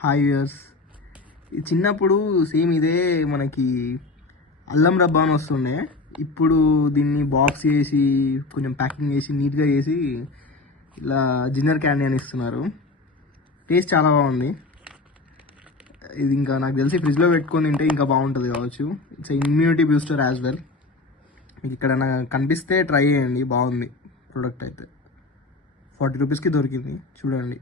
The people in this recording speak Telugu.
హాయ్ వ్యూయర్స్, చిన్నప్పుడు సేమ్ ఇదే మనకి అల్లం రబ్బా అని వస్తుండే. ఇప్పుడు దీన్ని బాక్స్ చేసి కొంచెం ప్యాకింగ్ చేసి నీట్గా చేసి ఇలా జింజర్ క్యాండీ అని ఇస్తున్నారు. టేస్ట్ చాలా బాగుంది. ఇది ఇంకా నాకు తెలిసి ఫ్రిడ్జ్లో పెట్టుకొని తింటే ఇంకా బాగుంటుంది కావచ్చు. It's immunity booster as well. మీకు ఇక్కడ నాకు కనిపిస్తే ట్రై చేయండి, బాగుంది ప్రోడక్ట్ అయితే. 40 రూపీస్కి దొరికింది, చూడండి.